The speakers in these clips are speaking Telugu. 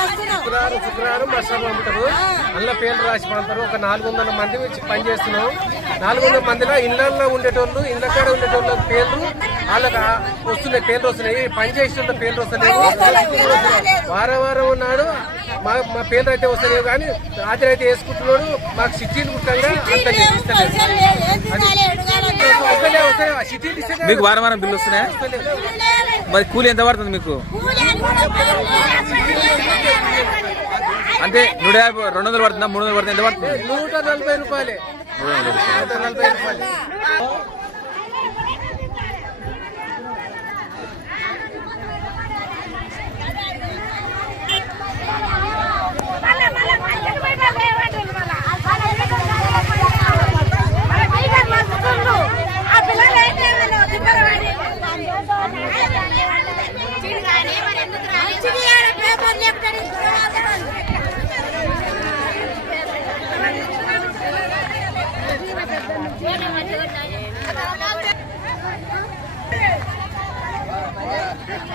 శుక్రవారం శుక్రవారం బస్టాండ్ పంపుతారు అందులో పేర్లు రాసి పంపుతారు. ఒక నాలుగు వందల మంది వచ్చి పని చేస్తున్నాం నాలుగు వందల మందిలో ఇళ్ళలో ఉండేటోళ్ళు ఇళ్ళ కాడ ఉండేటోళ్ళ పేర్లు వాళ్ళకి వస్తున్నాయి పేర్లు వస్తున్నాయి. పని చేసిన పేర్లు వస్తున్నాయి వారం వారం ఉన్నాడు. మా మా పేర్లు అయితే వస్తున్నాయి కానీ రాత్రి అయితే వేసుకుంటున్నాడు. మాకు సిటీలు గుట్టంగా అంత మీకు వారం వారం బిల్లు వస్తున్నాయా? మరి కూలి ఎంత పడుతుంది మీకు? అంటే నూట యాభై రెండు వందలు పడుతుందా? మూడు వందలు పడుతుంది? ఎంత పడుతుంది? నూట నలభై రూపాయలే. నూట నలభై రూపాయలు.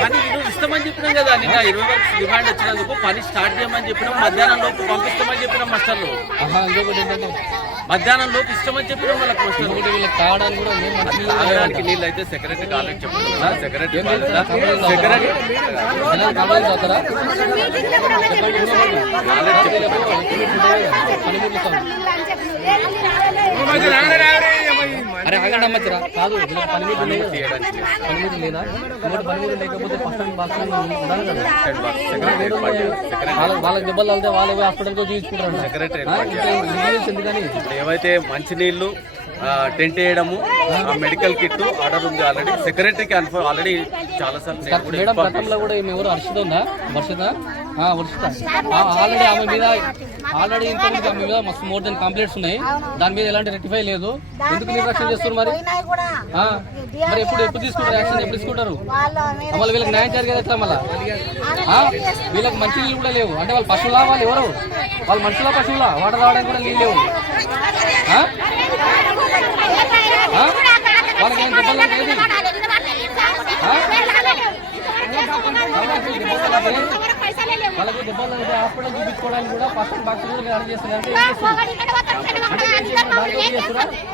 కానీ ఈరోజు ఇస్తామని చెప్పినాం కదా నిన్న ఇరవై వరకు డిమాండ్ వచ్చినందుకు పని స్టార్ట్ చేయమని చెప్పినాం మధ్యాహ్నం లోపు పంపిస్తామని చెప్పినాం మాస్టర్లు. ఇంకొకటి ఏంటంటే? మధ్యాహ్నం లోపు ఇస్తామని చెప్పినాం వాళ్ళకి వీళ్ళకి తాగడానికి కూడా మేము మంచి నీళ్ళు తాగడానికి నీళ్ళు అయితే సెక్రటరీ కాలేజ్ కదా సెక్రటరీ సెక్రటరీ ఆగండి అమ్మచ్చరా కాదు లేదా ఇంకోటి లేకపోతే ఉండాలి కదా. వాళ్ళకి వాళ్ళకి దెబ్బలు తగిలితే వాళ్ళు హాస్పిటల్కి చూపించుకుంటారు సెక్రటరీ ఎందుకని ఇప్పుడు ఏవైతే మంచినీళ్ళు టెంట్ వేయడము మెడికల్ కిట్ ఆర్డర్ ఉంది ఆల్రెడీ. సెక్రటరీకి ఆల్రెడీ చాలా సార్లు కూడా మేడం గతంలో కూడా ఈమె ఎవరు హర్షిత? ఉందా వర్షిత ఆల్రెడీ ఆమె మీద ఆల్రెడీ ఇంతకుముందు ఆమె మీద మస్తు మోర్ దెన్ కంప్లైంట్స్ ఉన్నాయి. దాని మీద ఎలాంటి రెక్టిఫై లేదు. ఎందుకు నిర్లక్ష్యం చేస్తారు మరి? మరి ఎప్పుడు ఎప్పుడు తీసుకుంటారు? యాక్షన్ ఎప్పుడు తీసుకుంటారు? మళ్ళీ వీళ్ళకి న్యాయం జరిగేది ఎట్లా మళ్ళా? ఆ, వీళ్ళకి మంచి నీళ్ళు కూడా లేవు. అంటే వాళ్ళు పశువులా? వాళ్ళు ఎవరు? వాళ్ళు మనుషులా పశువులా? వాటర్ రావడానికి కూడా నీళ్ళు లేవు? వాళ్ళకి ఏం దెబ్బలు లేదు వాళ్ళకి దెబ్బలు అయితే హాస్పిటల్ చూపించుకోవడానికి కూడా పక్కన చేస్తున్నారు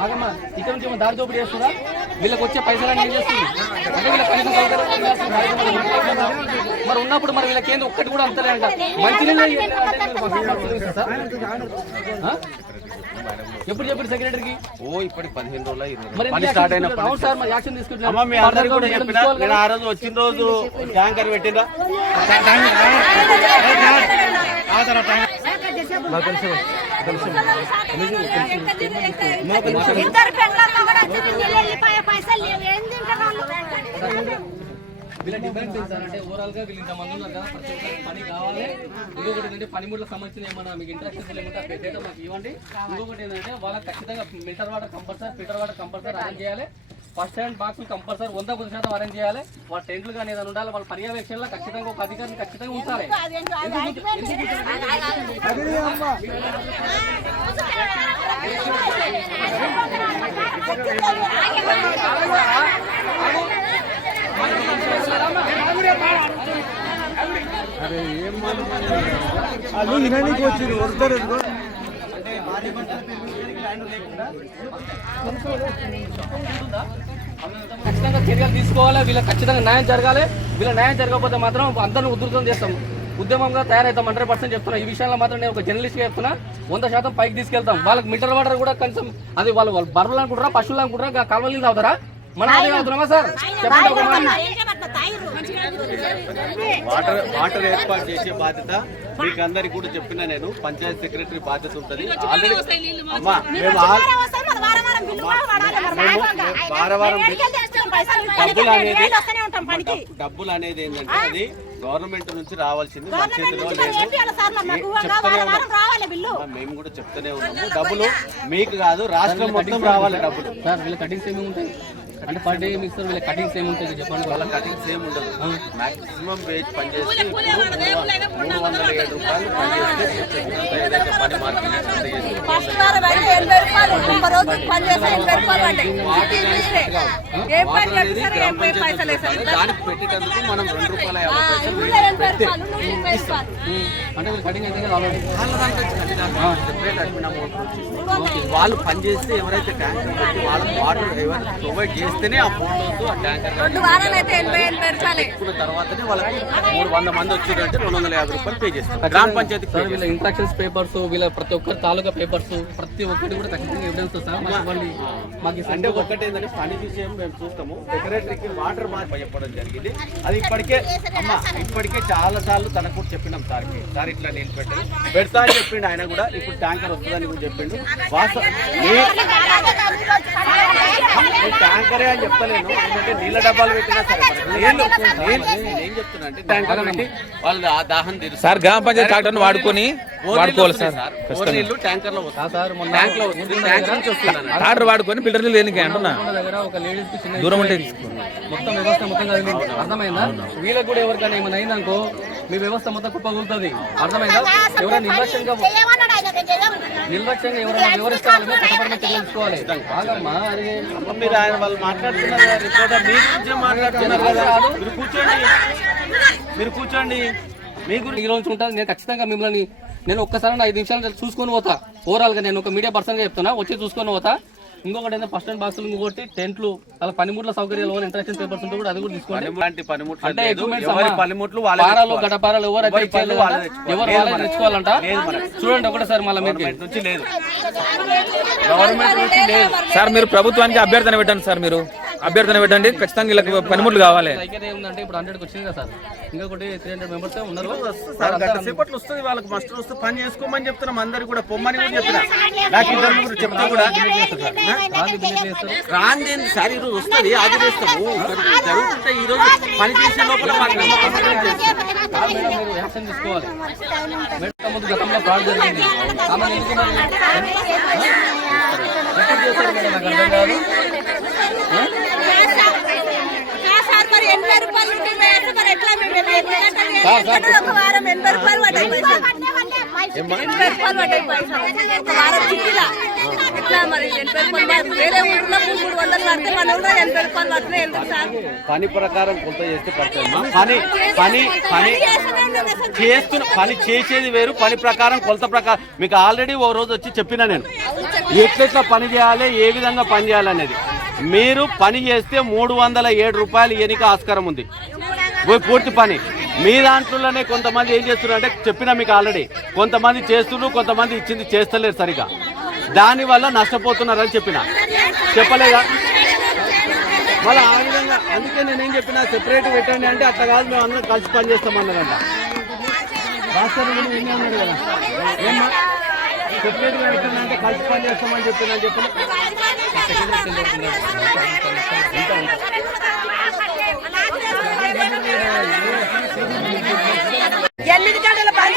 ఆగమ్మా ఇక్కడ నుంచి దారి దోపిడీ వీళ్ళకి వచ్చే పైసలు ఏం చేస్తుంది అంటే కనీసం మరి ఉన్నప్పుడు మరి వీళ్ళకి ఏంది ఒక్కటి కూడా అంతలే అంట మంచి నీళ్ళు ఎప్పుడు చెప్పారు సెక్రటరీకి? ఓ ఇప్పటికి పదిహేను రోజులు ఇరవై మరి రోజులు. పని స్టార్ట్ అవును సార్ మరి యాక్షన్ తీసుకుంటున్నారు అమ్మ మీ అందరికి కూడా చెప్పిన నేను ఆ రోజు వచ్చిన రోజు ట్యాంకర్ పెట్టిందా? ఇద్దరు పెళ్ళాల్లో కూడా వెళ్ళిపోయే పైసలు లేవు. ఏం తింటారు వాళ్ళు? వీళ్ళ డిమాండ్ ఏంటి సార్? అంటే ఓవరాల్గా వీళ్ళు ఇంతమంది ఉన్నారు కదా ప్రతి ఒక్కరికి పని కావాలి. ఇంకొకటి ఏంటంటే పనిముట్లకు సంబంధించిన ఏమన్నా మీకు ఇంట్రెస్ట్ లేకుంటే డేటా మాకు ఇవ్వండి. ఇంకొకటి ఏంటంటే వాళ్ళకి ఖచ్చితంగా meter water compulsory filter water compulsory arrange చేయాలి. ఫస్ట్ హ్యాండ్ బాక్స్ కంపల్సరీ వంద కొంత శాతం అరేంజ్ చేయాలి. వాళ్ళ టెంట్లు కానీ ఏదైనా ఉండాలి వాళ్ళ పర్యవేక్షణలో ఖచ్చితంగా ఒక అధికారిని ఖచ్చితంగా ఉంచాలి. అది అయిపోయింది. ఖచ్చితంగా చర్యలు తీసుకోవాలి. వీళ్ళకి ఖచ్చితంగా న్యాయం జరగాలి. వీళ్ళ న్యాయం జరగకపోతే మాత్రం అందరిని ఉధృతం చేస్తాం. ఉద్యమంగా తయారవుతాం. హండ్రెడ్ పర్సెంట్ చెప్తున్నా. ఈ విషయంలో మాత్రం నేను ఒక జర్నలిస్ట్ చెప్తున్నా. వంద శాతం పైకి తీసుకెళ్తాం. వాళ్ళకి మిటర్ వాటర్ కూడా కనీసం అది వాళ్ళు వాళ్ళు బర్రెలు అనుకుంటారా పశువులు అనుకుంటారా కాలువలు నీళ్ళు తాగుతారా? మనం అదే సార్? చెప్పండి వాటర్ వాటర్ ఏర్పాటు చేసే బాధ్యత మీకు అందరికి కూడా చెప్పిన నేను. పంచాయత్ సెక్రటరీ బాధ్యత ఉంటుంది. ఆల్రెడీ అమ్మా మేము వారం వారం డబ్బులు అనేది డబ్బులు అనేది ఏంటంటే అది గవర్నమెంట్ నుంచి రావాల్సింది మన గవర్నమెంట్ చేతిలో లేదు. మేము కూడా చెప్తూనే ఉన్నాము డబ్బులు మీకు కాదు రాష్ట్రం మొత్తం రావాలి డబ్బులు. అంటే పర్ డే మీకు సార్ వీళ్ళ కటింగ్స్ ఏమి ఉంటాయి చెప్పండి. వాళ్ళ కటింగ్స్ ఏమి ఉండదు. మాక్సిమం వేజ్ ఇప్పుడు మూడు వందల ఏడు రూపాయలు పనిచేస్తే ఏదైతే పని మార్కెట్ ఎనభై రూపాయలు ఒక రోజు పని చేస్తే ఎనభై రూపాయలు పడ్డాయి ఏ పని ఎనభై పంచాయతీ పైసలు వేస్తారు ఉంటుంది. దానికి పెట్టేటందుకు మనం రెండు రూపాయల యాభై పైసలు ఊళ్ళో ఎనభై రూపాయలు నూట ఎనభై రూపాయలు అంటే వీళ్ళు కటింగ్ అయితే వాళ్ళ. వాళ్ళు పని చేస్తే ఎవరైతే ట్యాంకర్ పెట్టి వాళ్ళకి వాటర్ ప్రొవైడ్ చేస్తేనే ఆ ఫోన్ ఆ ట్యాంకర్ రెండు వారాలు అయితే ఎనభై ఎనభై రూపాయలు పెట్టుకున్న తర్వాతనే వాళ్ళకి మూడు వంద మంది వచ్చారంటే రెండు వందల యాభై రూపాయలు పే చేస్తారు గ్రామ సార్ వీళ్ళ ఇంట్రాక్షన్స్ పేపర్స్ వీళ్ళ ప్రతి ఒక్కరి తాలూకా పేపర్స్ ప్రతి ఒక్కటి కూడా ఖచ్చితంగా ఎవిడెన్స్ సార్ మాకు ఇవ్వండి మాకు ఈ అంటే ఒకటి ఏంటంటే పని విషయం మేము చూస్తాము. సెక్రటరీకి వాటర్ మార్క్ చెప్పడం జరిగింది. అది ఇప్పటికే అమ్మ ఇప్పటికే చాలా సార్లు తనకు కూడా చెప్పినాం సార్కి. సార్ ఇట్లా నీళ్ళు పెట్టండి పెడతా అని చెప్పిండు ఆయన కూడా. ఇప్పుడు ట్యాంకర్ వస్తుందని కూడా చెప్పిండు. వాస్తవ నేను ట్యాంకరే అని చెప్తలేను. ఎందుకంటే నీళ్ళ డబ్బాలు పెట్టినా సరే. నేను ఏం చెప్తున్నా అంటే ట్యాంకర్ పెట్టి. వాళ్ళు ఆ దాహం తీరుస్తారు సార్ గ్రామ పంచాయతీ ట్రాక్టర్ని వాడుకొని వాడుకోవాలి సార్. ఓ నీళ్ళు ట్యాంకర్లో వస్తుంది సార్ మొన్న ట్యాంక్లో వస్తుంది ట్యాంక్ నుంచి వస్తుంది ట్రాక్టర్ వాడుకొని ఫిల్టర్ లేనికి అంటున్నా. మన దగ్గర ఒక లేడీస్కి చిన్న దూరం ఉంటే మొత్తం వ్యవస్థ మొత్తం అర్థమైందా? వీళ్ళకి కూడా ఎవరికైనా ఏమైనా అయిందనుకో మీ వ్యవస్థ మొత్తం కుప్పగలుగుతుంది అర్థమైందా? ఎవరైనా నిర్లక్ష్యంగా నిర్లక్ష్యంగా ఎవరైనా వివరిస్తే వాళ్ళ మీద చట్టపరమైన చర్యలు తీసుకోవాలి. అరే. మీరు ఆయన వాళ్ళు మాట్లాడుతున్నారు రిపోర్టర్ మీ గురించే మాట్లాడుతున్నారు కదా. మీరు కూర్చోండి. మీరు కూర్చోండి. మీ గురించి ఈ రోజు ఉంటుంది నేను ఖచ్చితంగా మిమ్మల్ని నేను ఒక్కసారి ఐదు నిమిషాలు చూసుకొని పోతా. ఓవరాల్గా నేను ఒక మీడియా పర్సన్గా చెప్తున్నా. వచ్చి చూసుకొని పోతా. ఇంకొకటి ఏంటంటే ఫస్ట్ అండ్ బాక్స్ ఇంకొకటి టెంట్లు అలా పనిముట్ల సౌకర్యాలు ఇంటరాక్షన్ పేపర్స్ ఉంటే కూడా అది కూడా తీసుకోండి. అంటే. ఎక్విప్మెంట్స్ పారాలు. గడపారాలు ఎవరు అయితే ఎవరి వాళ్ళే. తెచ్చుకోవాలంట. చూడండి ఒకటేసారి మళ్ళీ మీరు గవర్నమెంట్ నుంచి లేదు. గవర్నమెంట్ నుంచి లేదు. సార్ మీరు ప్రభుత్వానికి అభ్యర్థన పెట్టండి సార్ మీరు. అభ్యర్థన పెట్టండి. ఖచ్చితంగా వీళ్ళకి పనిముట్లు కావాలి. ఏముందంటే ఇప్పుడు వచ్చింది కదా సార్. ఇంకొకటి త్రీ హండ్రెడ్ మెంబర్స్ ఉన్నారు. సార్ గంట సేపట్లో వస్తుంది వాళ్ళకి. మస్టర్ వస్తే పని చేసుకోమని చెప్తున్నాం అందరు కూడా. పొమ్మని కూడా చెప్తున్నా. నాకు ఇద్దరు ముగ్గురు చెప్తే కూడా రాంది ఏంది? సార్ ఈ రోజు వస్తుంది. అది చేస్తాము జరుగుతుంటే ఈ రోజు పని చేసే లోపల యాక్షన్ తీసుకోవాలి. మేడం ముందు గతంలో ఫ్రాడ్ జరిగింది. ఆమె ఎందుకు మరి ఎప్పుడు చేశారు మేడం నాకు అర్థం కాదు. సార్ మరి ఎనభై రూపాయలు ఉంటే వేస్తే మరి ఎట్లా మేము ఎట్లా కట్టాలి? సార్, సార్, ఎక్కడ ఒక వారం ఎనభై రూపాయలు పడ్డాయి పైసలు. ఎనభై రూపాయలు పడ్డాయి పైసలు. ఒక వారం చిట్టిలా. ఎట్లా మరి ఎనభై రూపాయలు మరి వేరే ఊర్లో మూడు మూడు వందలు పడితే మన ఊళ్ళో ఎనభై రూపాయలు పడుతున్నాయి ఎందుకు సార్? పని ప్రకారం కొంత చేస్తే పడుతుందమ్మా పని పని పని చేస్తున్న పని చేసేది వేరు పని ప్రకారం కొలత ప్రకారం. మీకు ఆల్రెడీ ఓ రోజు వచ్చి చెప్పినా నేను. ఎట్లెట్లా పని చేయాలి ఏ విధంగా పని చేయాలనేది మీరు పని చేస్తే మూడు వందల ఏడు రూపాయలు ఎనిక ఆస్కారం ఉంది. పూర్తి పని. మీ దాంట్లోనే కొంతమంది ఏం చేస్తున్నారు అంటే చెప్పినా మీకు ఆల్రెడీ. కొంతమంది చేస్తున్నారు కొంతమంది ఇచ్చింది చేస్తలేరు సరిగా. దానివల్ల నష్టపోతున్నారని చెప్పిన. చెప్పలేదా? మళ్ళీ ఆ విధంగా అందుకే నేనేం చెప్పిన సెపరేట్ పెట్టండి అంటే అట్లా కాదు మేము అందరం కలిసి పని రాష్ట్రంలో ఏమన్నాడు కదా? సెపరేట్ పెట్టండి అంటే కలిసి పని చేస్తామని చెప్పిన అని ఎనిమిది గంటల పని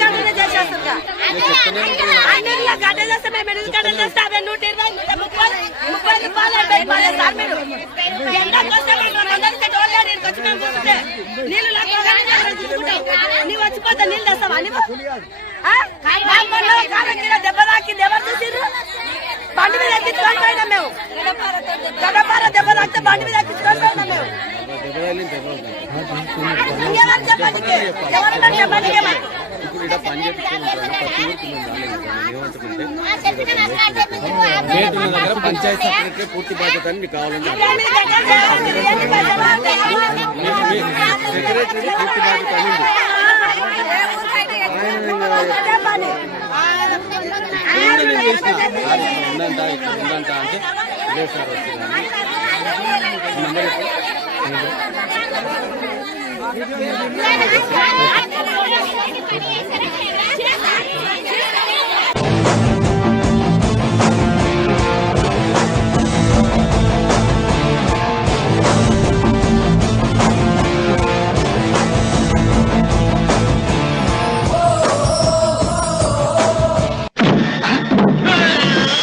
గంటనే చేసేస్తుందా? మేము గంటలు చేస్తే అవే నూట ఇరవై, నూట ముప్పై, ముప్పై రూపాయలు, రూపాయలు సార్ మీరు. లేదు, ఈడకి వచ్చి మేము కూర్చుంటే. నీళ్ళు. నీవు వచ్చిపోతే నీళ్ళు తెస్తావా నీవు? దెబ్బ తాకింది, ఎవరు చూసిర్రు? బండి మీద ఎక్కించుకొని పోయినాం మేము గడపార దెబ్బ తాకితే బండి మీద ఎక్కించుకొని పోయినాం మేము ఇంకెవరు చెప్పండి ఎవరన్నా చెప్పండి ఇక్కడ పని చేపించుకుంటారు ప్రతి ఊరికి మేము రాలేదు మేటుల దగ్గర పంచాయతీ సెక్రటరీ పూర్తి బాధ్యత అని మీకు కావాలని? సెక్రటరీ పూర్తి బాధ్యత అనింది ఉందంట ఉందంట అంటే sir ¡Ay, qué parís! ¡Ay, qué parís!